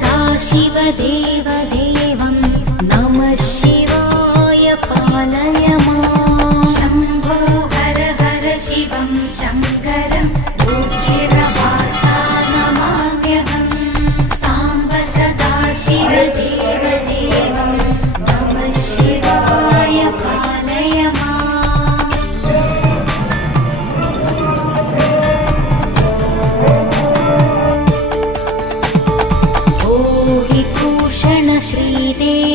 सदाशिवदेवदेवं नमः शिवाय पालय माम्। शम्भो हर हर शिवं शङ्करं रुचिरवासा नमाम्यहं। साम्ब सदाशिवदेवदेवं नमः शिवाय पालय माम्। भूषण श्रीदेव